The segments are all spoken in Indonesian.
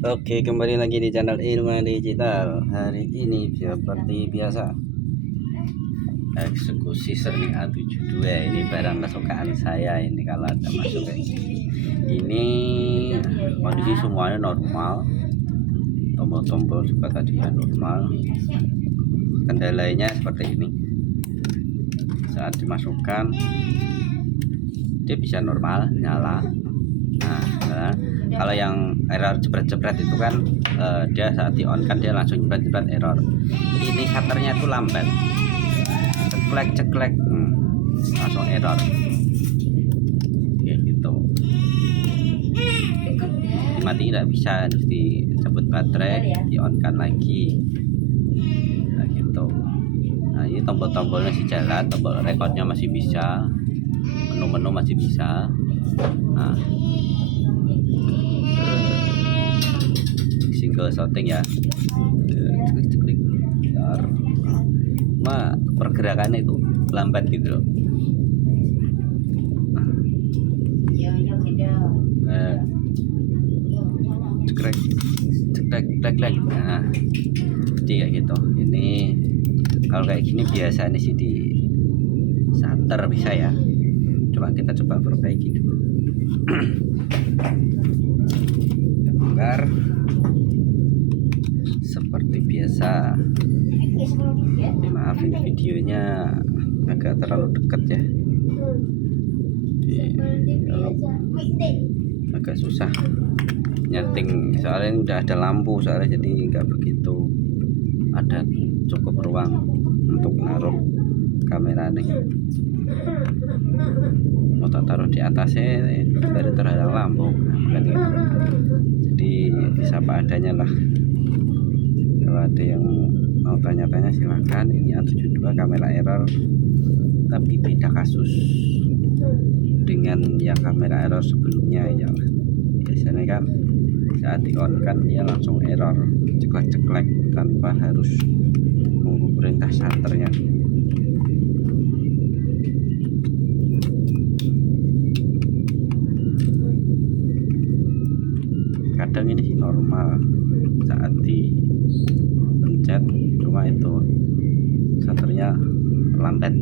Oke, kembali lagi di channel Ilmu Digital. Hari ini seperti biasa eksekusi Sering A72. Ini barang kesukaan saya. Ini kalau ada masuk kayak gini. Ini kondisi semuanya normal. Tombol-tombol juga tadinya normal. Kendalanya seperti ini. Saat dimasukkan dia bisa normal nyala. Nah, kalau yang error jepret-jepret itu kan dia saat di on kan dia langsung jepret-jepret error. Ini shutternya itu lambat, ceklek langsung error kayak gitu. Dimatiin nggak bisa, harus dicabut baterai, di on kan lagi. Nah gitu. Nah ini tombol-tombolnya masih jalan, tombol recordnya masih bisa, menu-menu masih bisa. Nah, single shooting ya, pergerakannya itu lambat gitu loh. Cekrek nah jadi kayak gitu. Ini kalau kayak gini biasanya sih di shutter bisa ya, kita coba perbaiki dulu. Bongkar seperti biasa. Maaf ini videonya agak terlalu dekat ya, agak susah nyeting soalnya ini udah ada lampu soalnya, jadi nggak begitu ada cukup ruang untuk naruh kamera nih. Mau tak taruh di atasnya dari terhadap lampu, bukan gitu. Jadi bisa apa adanya lah. Kalau ada yang mau tanya-tanya silahkan. Ini A72 kamera error, tapi beda kasus dengan yang kamera error sebelumnya yang biasanya kan saat di on kan dia langsung error, ceklek-ceklek tanpa harus nunggu perintah shutternya. Kadang ini sih normal saat di pencet, cuma itu shutternya lambat.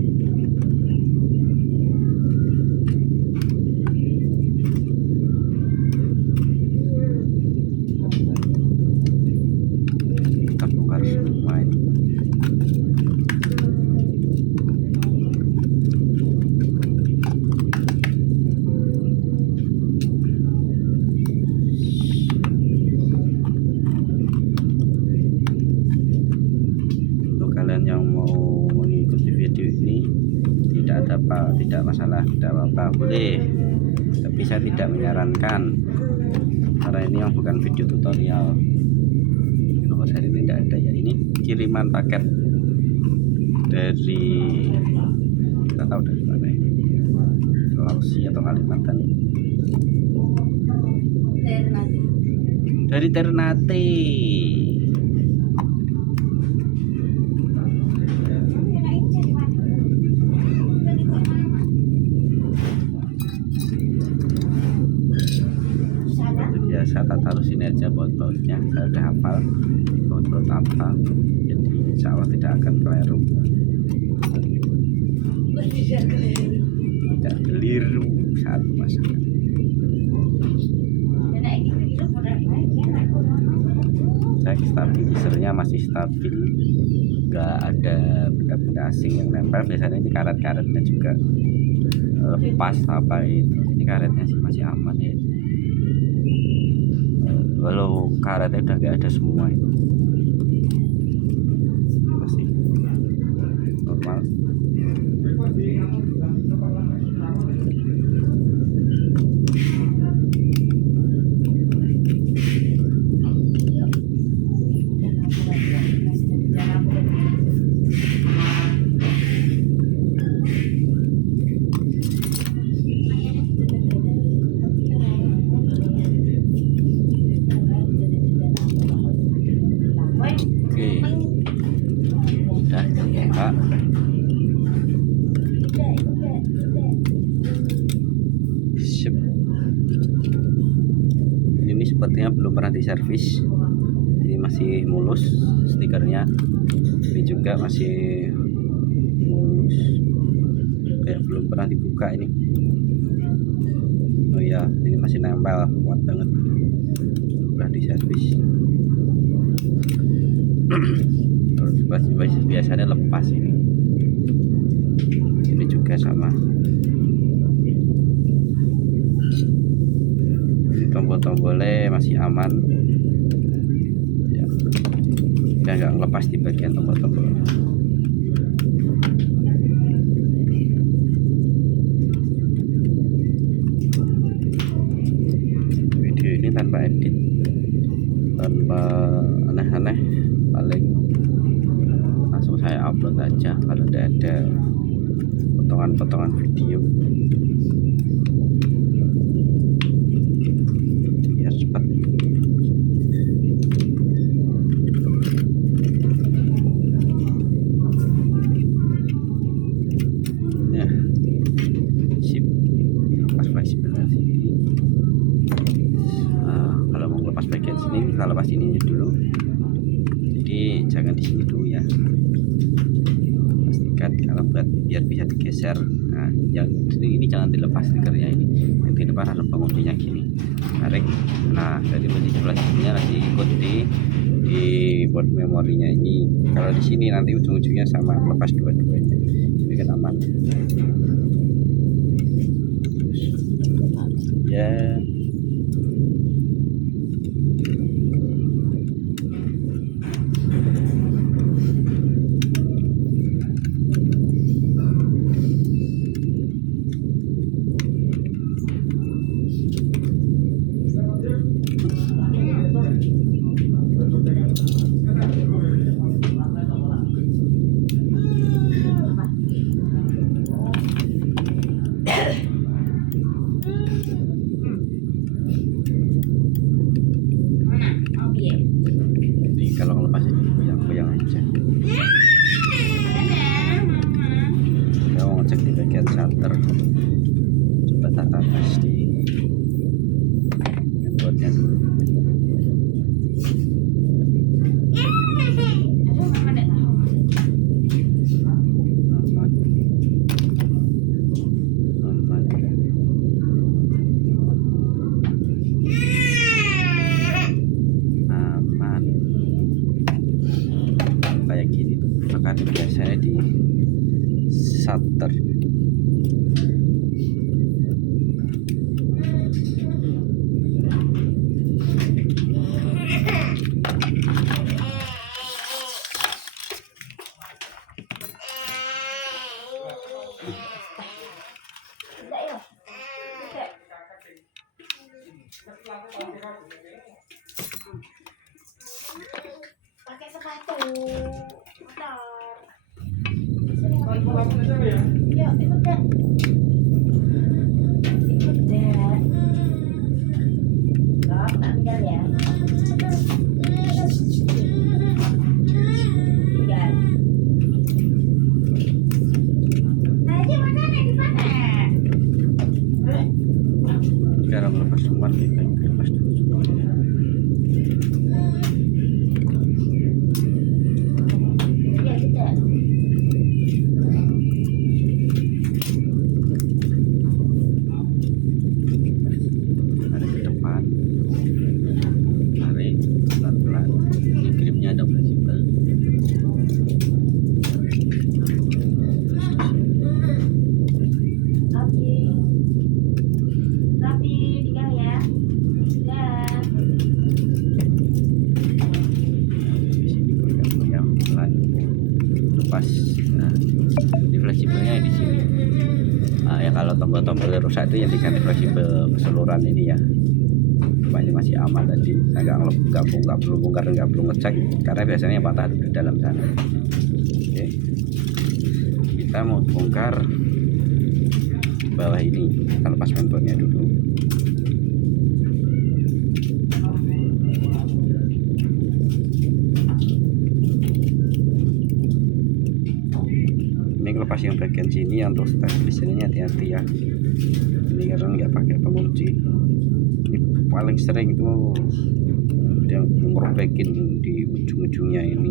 Kita bongkar semua ini. Kalian yang mau mengikuti video ini tidak masalah, tidak apa-apa, boleh, tapi saya tidak menyarankan karena ini yang bukan video tutorial. Nomor seri ini tidak ada ya, ini kiriman paket dari kita tahu dari mana ini, Sulawesi atau Kalimantan, dari Ternate. Biasa tak taruh sini aja baut-bautnya, saya udah hafal baut-baut apa, jadi insya Allah tidak akan keliru, tidak keliru saat pemasangan. Cek stabilisernya masih stabil, nggak ada benda-benda asing yang nempel. Biasanya ini karet-karetnya juga lepas apa itu, ini karetnya sih masih aman ya. Walau karetnya udah gak ada semua, itu masih normal. stikernya belum pernah diservis, ini masih mulus stikernya, ini juga masih mulus kayak belum pernah dibuka ini. Oh iya, ini masih nempel kuat banget, udah diservis. Biasanya lepas ini juga sama. Ini tombol-tombolnya masih aman ya, dia nggak ngelepas di bagian tombol-tombolnya. Video ini tanpa edit, tanpa aneh-aneh, paling langsung saya upload aja kalau tidak ada potongan-potongan video biar cepat. Ya, sip, lepas fleksibel sini. Kalau mau lepas bagian sini, kita lepas ini dulu. Jadi jangan di sini dulu ya. Kalau buat biar bisa digeser. Nah, yang ini jangan dilepas stikernya, ini yang dilepas harus pengundinya gini, tarik. Nah, dari posisi plastiknya nanti ikut di board memorinya ini. Kalau di sini nanti ujung-ujungnya sama, lepas dua-duanya, ini kan aman ya. Kalau ngelepas ini goyang-goyang aja. Kita mau ngecek di bagian shutter, coba tak atas di handphonenya dulu. Kayak gini tuh, makanya biasanya di shutter. Pakai sepatu motor. Yuk, ikut deh. Ikut deh. Stop, tak tinggal ya. Tinggal. Ayo mana nih di mana? Sekarang lepas semua, kita lepas dulu semuanya. Iya, tidak. Tarik ke depan, tarik pelan-pelan. Ini gripnya ada fleksibel. Rapi, tinggal ya. Dah. Di sini goyang-goyang pelan, lepas. Nah, di fleksibelnya di sini. Nah, ya kalau tombol-tombolnya rusak itu yang diganti fleksibel keseluruhan ini ya. Cuma ini masih aman tadi, saya nggak perlu bongkar, nggak perlu ngecek karena biasanya yang patah di dalam sana. Oke, kita mau bongkar bawah ini, kita lepas handphonenya dulu. Ini lepas yang bagian sini, yang untuk stabilisasinya hati-hati ya. Ini karena nggak pakai pengunci. Ini paling sering itu kopekin di ujung-ujungnya ini,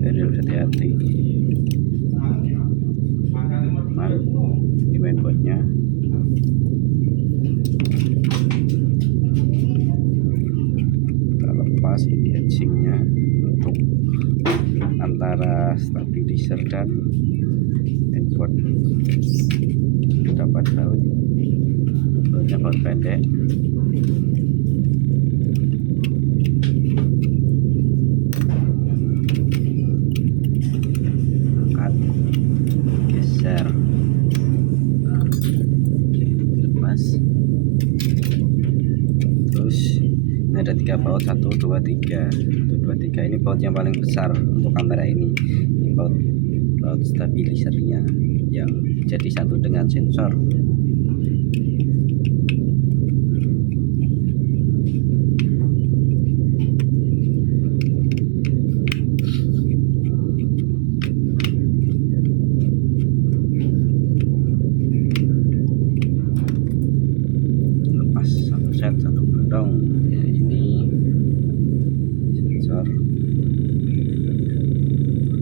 jadi harus hati-hati. Ini mainboardnya. Kita lepas ini edgingnya untuk antara stabilizer dan mainboard. Dapat bautnya baut pendek. Angkat, geser, nah, lepas. Terus ini ada 3 baut, 1 2 3. 1 2 3 ini baut yang paling besar untuk kamera ini. Ini baut stabilizernya yang jadi satu dengan sensor. Lepas satu set, satu gedong ya, ini sensor.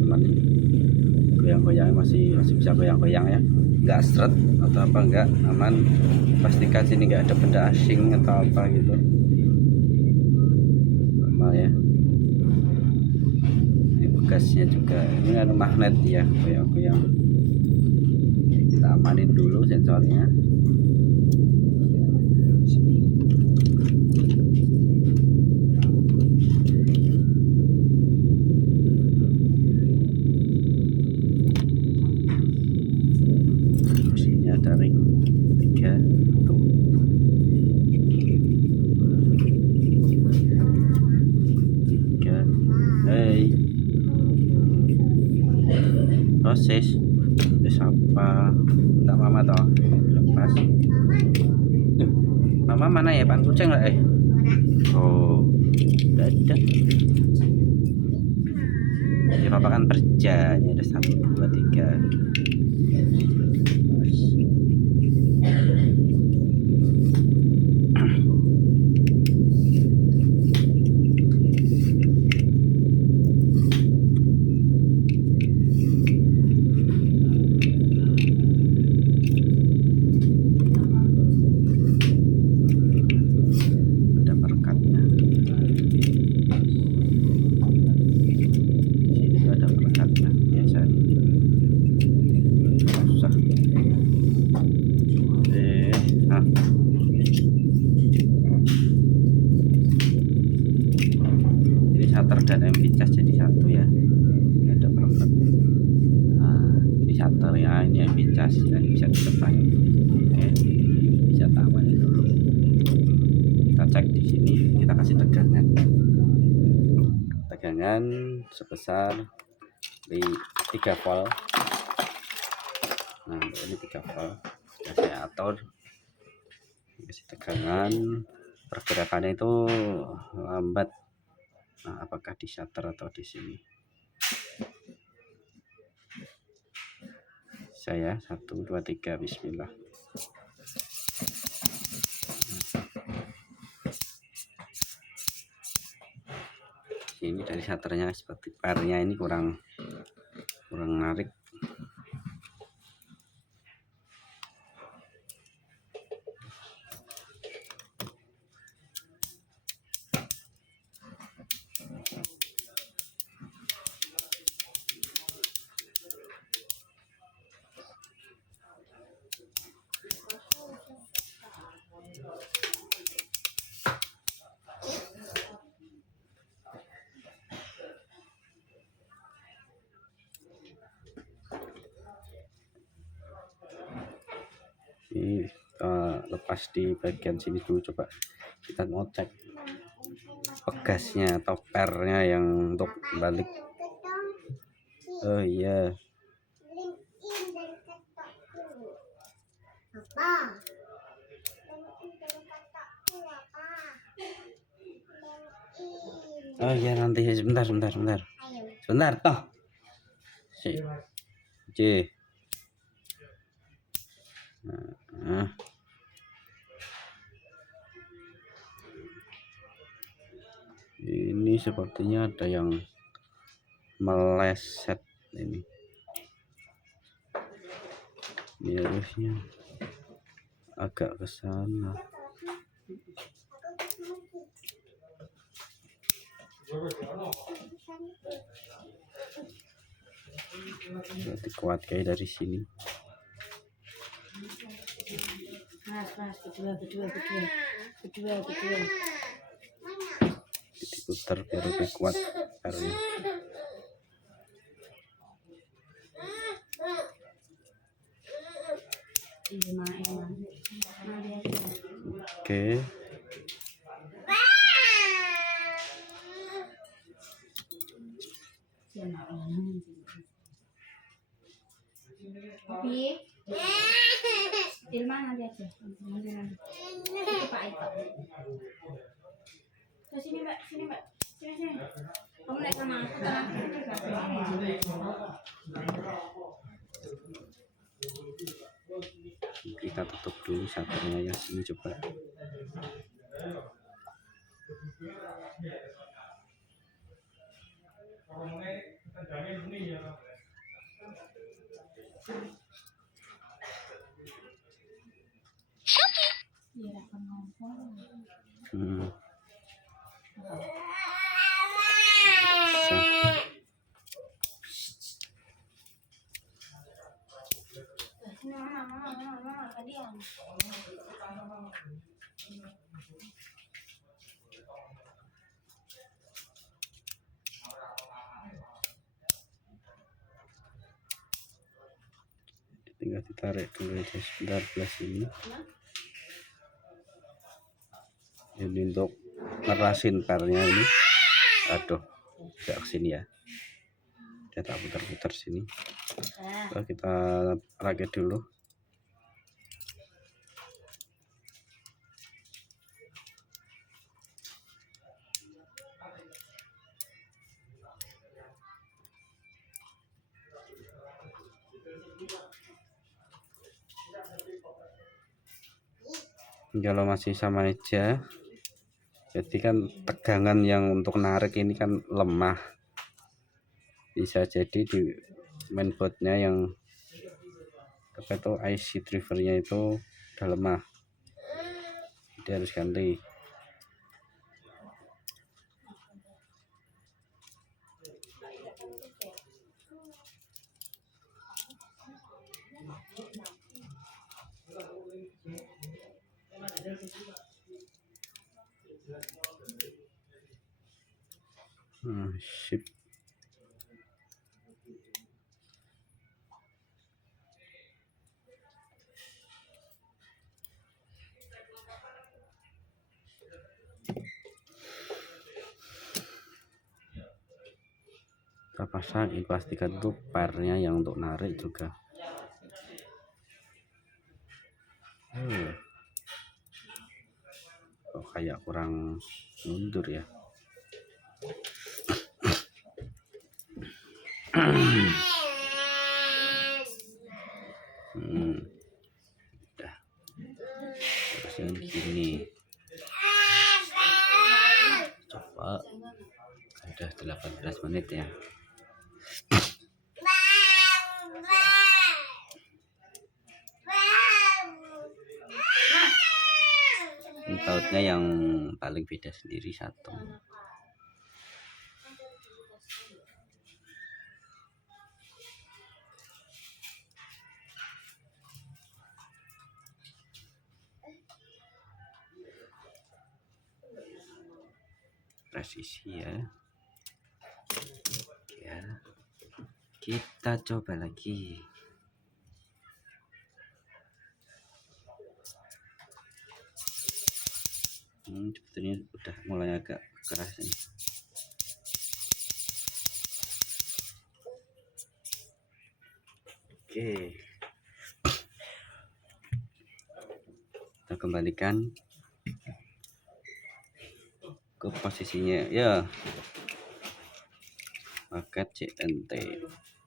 Aman nih, goyang-goyangnya masih bisa goyang-goyang ya, nggak seret atau apa, nggak, aman. Pastikan sini nggak ada benda asing atau apa gitu, normal ya. Ini bekasnya juga, ini ada magnet ya, goyang-goyang. Kita amanin dulu sensornya. Sini ada ring 3 tuh. Hey, proses apa? Enggak mama toh, lepas. Mama mana ya, pan kucing lah Oh, dadah. Jadi papa kan kerja, ini ada 1 2 3. Shutter dan MV cas jadi satu ya, ini ada perekat. Nah, ini shutter ya, ini MV cas dan bisa ditekan. Oke, bisa taman dulu. Kita cek di sini, kita kasih tegangan sebesar di 3 volt. Nah, ini 3 volt sudah saya atur, kasih tegangan. Pergerakannya itu lambat. Nah, apakah di shutter atau di sini? Saya 1 2 3 bismillah. Ini dari shutternya seperti pernya ini kurang menarik. Ini lepas di bagian sini dulu, coba kita mau cek pegasnya atau pernya yang untuk balik. Oh iya, oh iya, nanti sebentar toh si nah. Ini sepertinya ada yang meleset ini harusnya agak ke sana. Berarti kuat kayak dari sini. Kedua. Diputar biar lebih kuat karena. Oke. Ilma nanti aja. Itu Pak Ito. Sini Mbak, sini. Kamu naik sama aku Kita tutup dulu shuternya ya, sini coba. Tinggal ditarik dulu ya sebentar belah sini. Ini untuk ngerasin pernya ini. Aduh, tidak kesini ya. Dia tak putar-putar sini. Lalu kita rakit dulu. Kalau masih sama aja, jadi kan tegangan yang untuk narik ini kan lemah, bisa jadi di mainboardnya yang apa itu IC drivernya itu udah lemah, jadi harus ganti. Sip. Kita pasang, ini pastikan tuh pernya yang untuk narik juga. Oh, kayak kurang mundur ya. Udah harusnya gini. Coba udah 18 menit ya. Ini bautnya yang paling beda sendiri satu. Presisi ya. Ya. Kita coba lagi. Sebetulnya udah mulai agak keras ini. Oke. Kita kembalikan ke posisinya ya. Paket CNT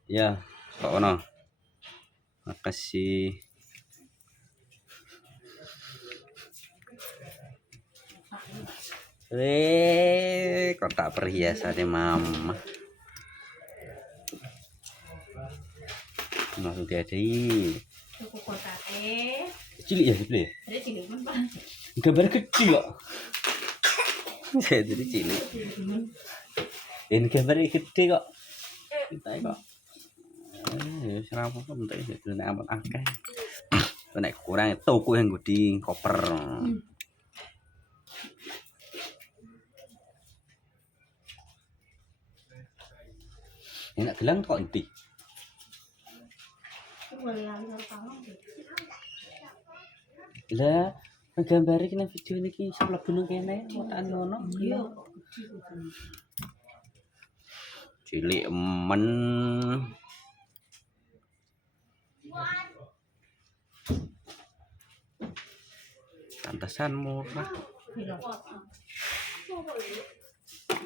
ya Pak Ono, makasih. kotak perhiasannya mama. Langsung diadai. Tuku kotak Cilik ya cilik. ada cilik men Pak. Gambar gede kok. Jadi cilik. Ini gambarnya gede kok. Kita kok. Ya serang apa bentuk itu nek ampun akeh. Nek kurang tuku yang gede koper. Enak gelang kok inti. Lah, gambar iki nang video niki iso mlebu nang kene, kotakan ngono. Iya. Cilik men. Pantesan murah.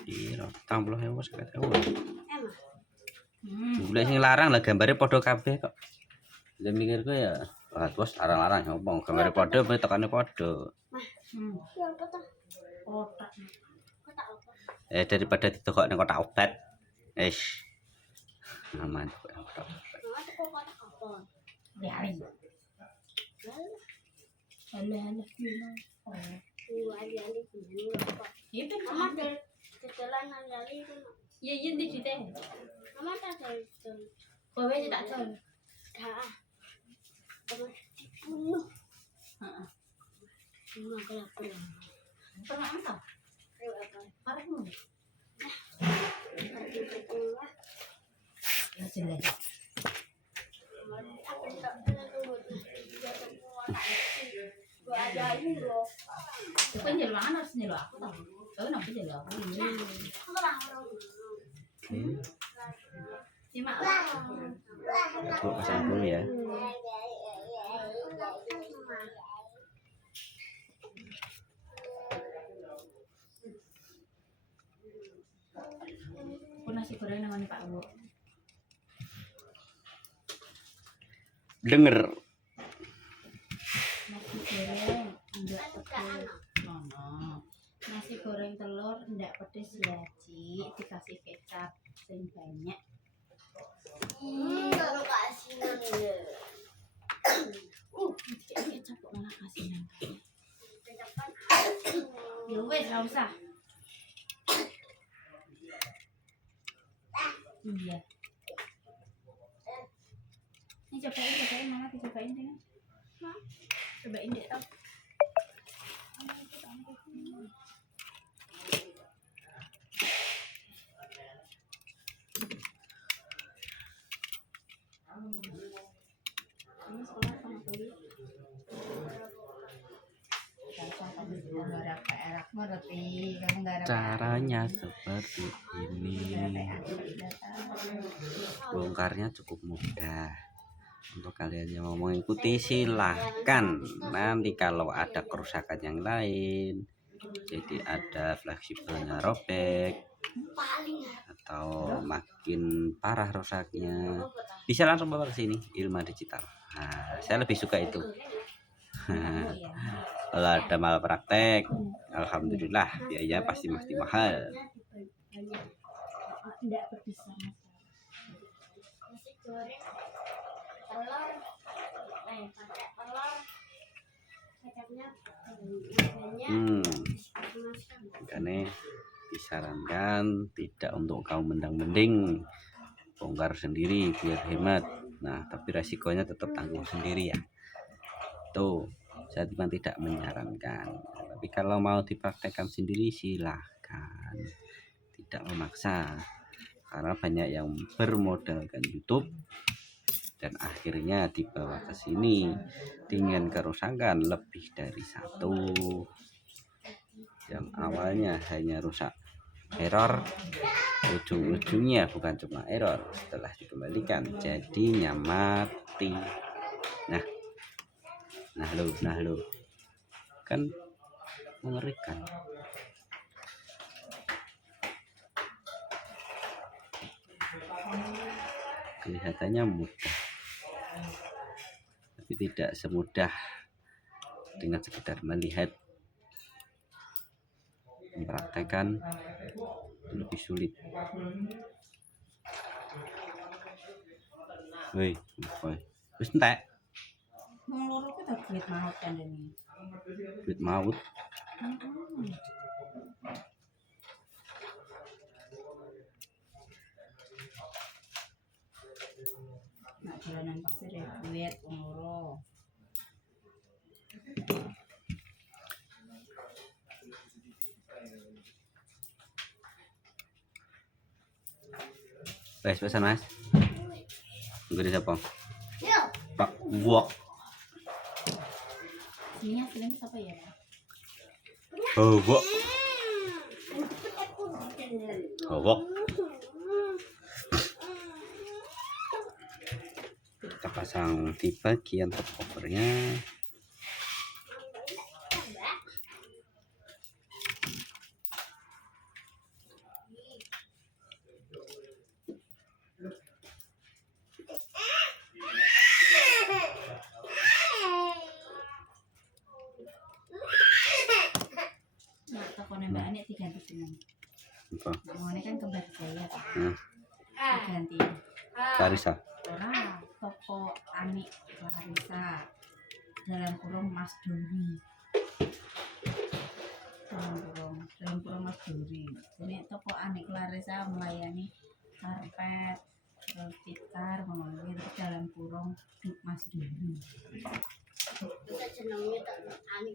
Iya, 80.000 50.000. Golek sing larang lah gambare padha kabeh kok. Lah mikirku ya, wah bos larang-larang ngomong gambare padha apa tekane padha. Kotak. Daripada ditokok nang kotak obat. Aman kok kotak obat. Hari. Halo gimana? Itu mama jalan kali itu. Iya iya di situ. Mama tak tahu. Kowe tak tahu. Dah. Terus dibunuh. Heeh. Mama kelapar. Pernah apa? Apa? Parahmu. Ya jelas. Bukan jeluan harus nyelu aku tahu. Tahu nanti jelu aku. Simak. Coba pasang dulu ya. Aku nasi goreng namanya Pak Bu. Denger. Nasi goreng enggak pedes. Nasi goreng telur enggak pedes ya, Ci. Dikasih kecap sing banyak. Kalau kasinan ya. Kecap kok malah kasinan. Ya wes, enggak usah. Iya. Ini cobain mana dicobain dengan? Cobain deh tau. Caranya seperti ini. Bongkarnya cukup mudah. Untuk kalian yang mau mengikuti silahkan. Nanti kalau ada kerusakan yang lain, jadi ada fleksibelnya robek atau makin parah rusaknya, bisa langsung bawa ke sini Ilma Digital. Nah, saya lebih suka itu. Kalau ada malpraktek, alhamdulillah biaya pasti mahal. Tidak pedes sama nasi goreng telur pakai telur kecapnya banyak. Makanya disarankan tidak untuk kaum mendang-mending, bongkar sendiri biar hemat. Nah tapi resikonya tetap tanggung sendiri ya. Tuh saya memang tidak menyarankan, tapi kalau mau dipraktekkan sendiri silahkan, tidak memaksa, karena banyak yang bermodalkan YouTube dan akhirnya dibawa ke sini dengan kerusakan lebih dari satu. Yang awalnya hanya rusak error, ujung-ujungnya bukan cuma error, setelah dikembalikan jadinya mati. Nah lo kan mengerikan. Kelihatannya mudah, tapi tidak semudah dengan sekedar melihat, mempraktekkan lebih sulit. Woi, wis entek. Wong loro ku tak duit maut kan ini. Duit maut. Nak jalanan pasir ya duit wong loro. Wes pesan Mas. Nggak siapa? Pak Wok. Sini aslinya siapa ya? Oh, Wok. Oh, Wok. Kita pasang di bagian top covernya. Nah, tokonya Mbak Ani diganti seneng. Apa? Ngomongnya kan kembar jaya. Nah, Diganti. Clarissa. Ora, toko Ani Clarissa. Dalam kurung Mas Dori. Dalam kurung Mas Dori. Ini toko Ani Clarissa melayani karpet, terus tikar, ngomongin dalam kurung Mas Dori. Kita jenengnya tak Ani.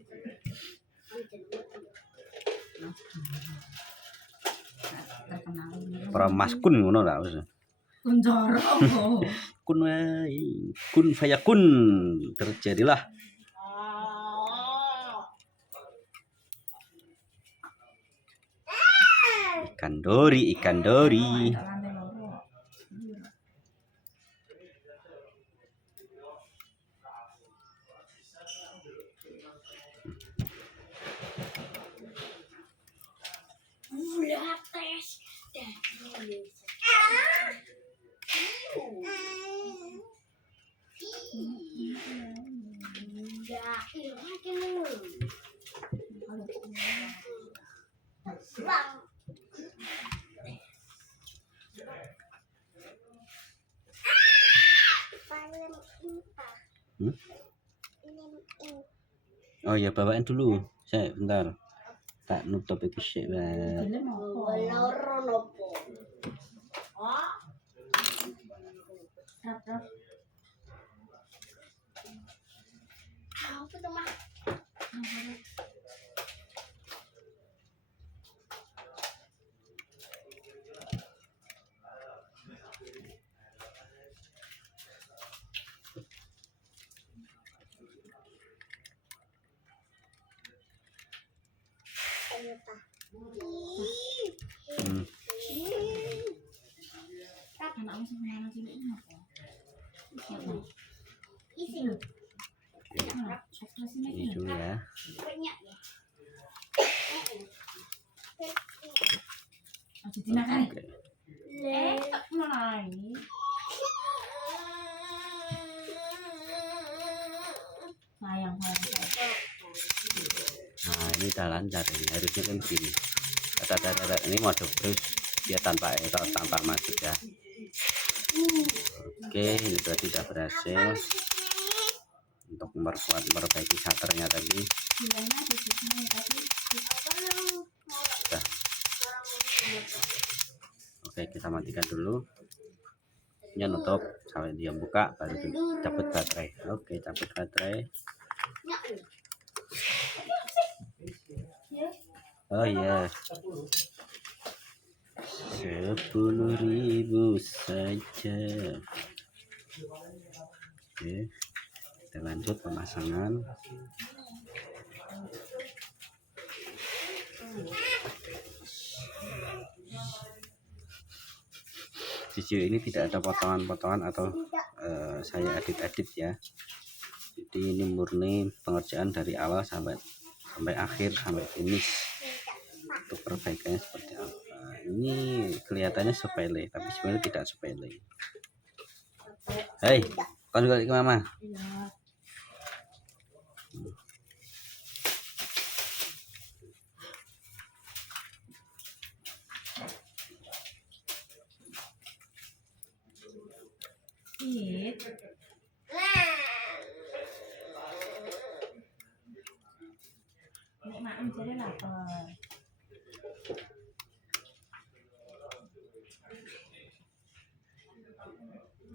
Mas Dori. Terkenal ini. Para Mas Kun ngono ta wis. Kunjoro. Kun wae. Kun fayakun. Terjadilah. Ikan dori, ikan dori. Lantai loro. Bulates dan enggak Hmm? Oh ya, bawain dulu. Saya bentar. Tak nutup iki sik wae. Film apa? loro nopo. Oh, Rap-rap. apa tuh mah? Hmm. Anakmu sing mana sih ini apa? Siapa? Isi. Ekspresinya Ini ini. dulu ya. Banyak ya. Aja dinakan. Oke. Tak mulai. Sayang saya. Nah, ini udah lancar ini. Harusnya kan gini. Ini mode terus dia tanpa error, tanpa masuk ya. Oke, ini berarti sudah berhasil untuk memperbaiki shutternya tadi. Bilangnya di sini tapi Sudah. Oke, kita matikan dulu. Ini nutup sampai dia buka, baru cabut baterai. Oke, cabut baterai. Oh iya, 10.000 saja. Oke, kita lanjut pemasangan. Video ini tidak ada potongan-potongan atau saya edit-edit ya. Jadi ini murni pengerjaan dari awal sampai akhir, sampai finish. Untuk perbaikannya seperti apa? Ini kelihatannya sepele, tapi sebenarnya tidak sepele. Hei, kau juga ke mama? iya. Dit. Nek maem jare lapar.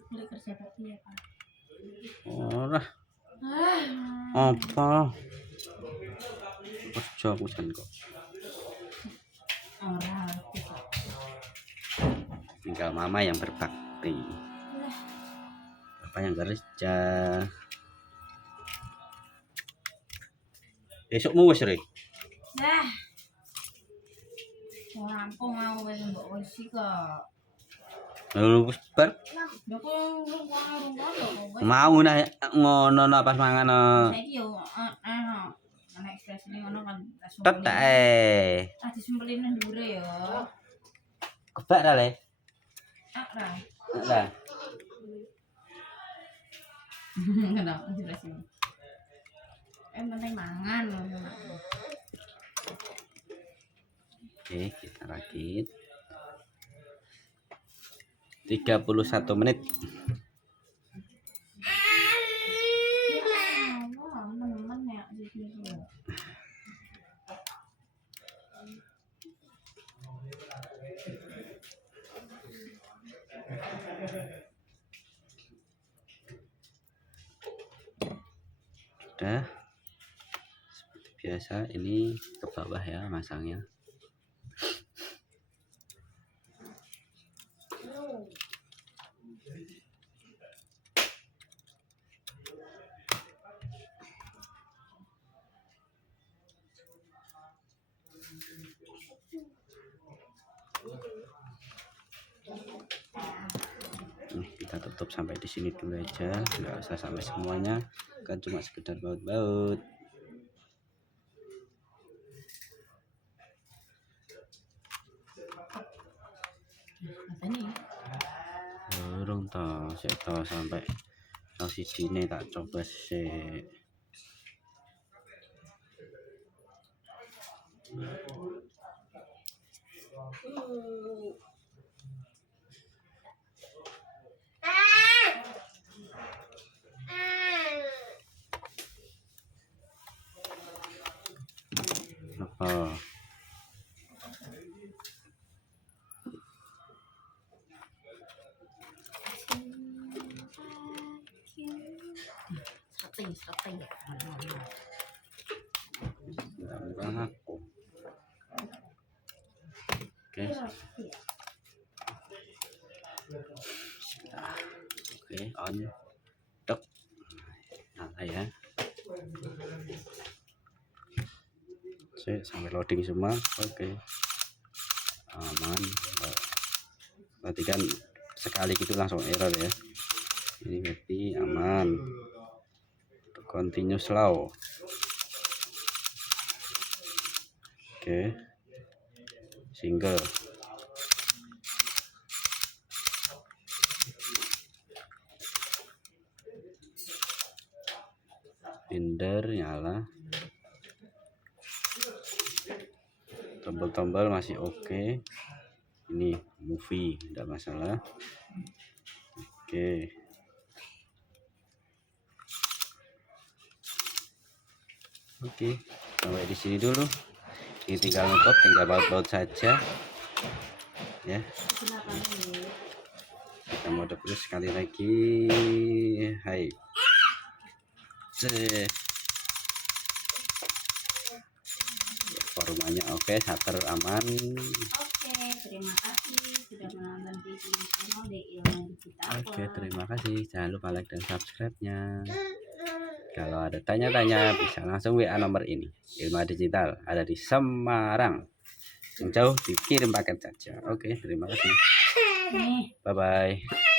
Mulai kerja bakti ya, Pak. Ora Ah, apa? Kerja aku jan kok. ora ngerti kok. Tinggal mama yang berbakti. Lah, Bapak yang kerja. Besokmu wis Rek. dah. Rampung mau wis mbok wis kok. Lho wis bar Lho kok warung kono. mau nah ngono nah pas mangan. Saiki yo ana ekspresi ngono kan Tet ah disumpelin nang dhuwure yo. kebak ra Le. Ra. Lah. Kenapa ekspresi? Penting mangan ngono. Oke, kita rakit. 31 menit. Wah, nemen ya di sini. Sudah. Seperti biasa ini ke bawah ya masangnya. Nih, kita tutup sampai di sini dulu aja, nggak usah sampai semuanya, kan cuma sekedar baut-baut. Apa nih? Burung toh, saya tahu sampai si dini tak coba sih. Apa? Sate. Bentar, aku. Oke. Oke, on. Tek. Nyala ya. Sampai loading semua. Oke. Aman. Berarti kan sekali gitu langsung error ya. Ini berarti aman. Continue slow. Oke. Single. Binder nyala. Tombol-tombol masih oke. Ini movie tidak masalah. Oke. Oke, sampai di sini dulu. Ini tinggal nutup, tinggal baut-baut saja. Ya. Kita mode plus sekali lagi. Hai. Forumanya oke, shutter aman. Oke, terima kasih sudah menonton video channel di Ilmu Digital. Oke, terima kasih. Jangan lupa like dan subscribe-nya. Kalau ada tanya-tanya bisa langsung WA nomor ini. Ilmu Digital ada di Semarang. Yang jauh dikirim paket saja. Oke, terima kasih. Nih. Bye bye.